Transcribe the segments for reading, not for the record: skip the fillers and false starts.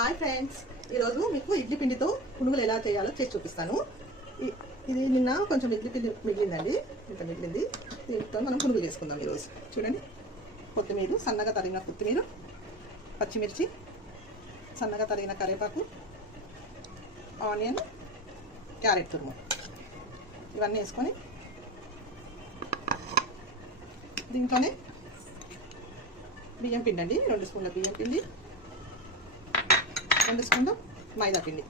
Hi friends, ఈరోజు మీకు ఇడ్లీ పిండితో పునుగులు ఎలా చేయాలో చేసి చూపిస్తాను. ఇది నిన్న కొంచెం ఇడ్లీ పిండి మిగిలిందండి, ఇంత మిగిలింది. దీంతో మనం పునుగులు చేసుకుందాం ఈరోజు. చూడండి, కొత్తిమీర, సన్నగా తరిగిన కొత్తిమీర, పచ్చిమిర్చి, సన్నగా తరిగిన కరివేపాకు, ఆనియన్, క్యారెట్ తురుము ఇవన్నీ వేసుకొని దీంట్లోనే బియ్యం పిండి అండి, 2 స్పూన్ల బియ్యం పిండి, 2 స్పూన్ల మైదా పిండి,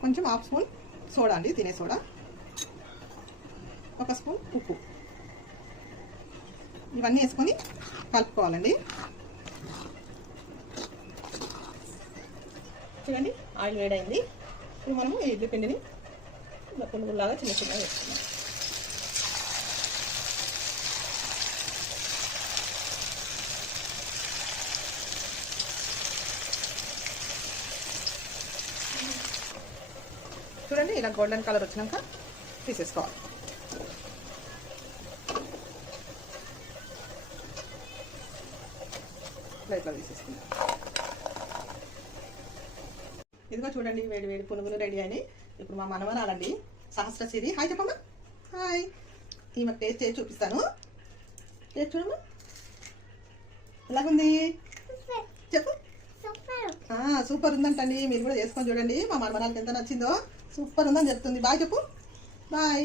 కొంచెం 1/2 స్పూన్ సోడా అండి, తినే సోడా, 1 స్పూన్ ఉప్పు, ఇవన్నీ వేసుకొని కలుపుకోవాలండి. చూడండి, ఆయిల్ వేడైంది. ఇప్పుడు మనము ఈ ఇడ్లీ పిండిని పునుగులాగా చిన్న చిన్నగా వేసుకున్నాం. చూడండి, ఇలా గోల్డెన్ కలర్ వచ్చినాక తీసేసుకోవాలి. ప్లేట్లో తీసేసుకుందాం. ఇదిగో చూడండి, వేడి వేడి పునుగులు రెడీ అయినాయి. ఇప్పుడు మా మనవరాలండి సహస్రసిరి, హాయ్ చెప్పమ్మా. హాయ్, ఈమెకు టేస్ట్ చేసి చూపిస్తాను. టేస్ట్ చూడమ్మా, ఎలాగుంది చెప్పు. సూపర్ ఉందంటండి, మీరు కూడా చేసుకొని చూడండి. మా మనవరాలకి ఎంత నచ్చిందో. సూపర్ ఉందని చెప్తుంది. బాయ్ చెప్పు. బాయ్.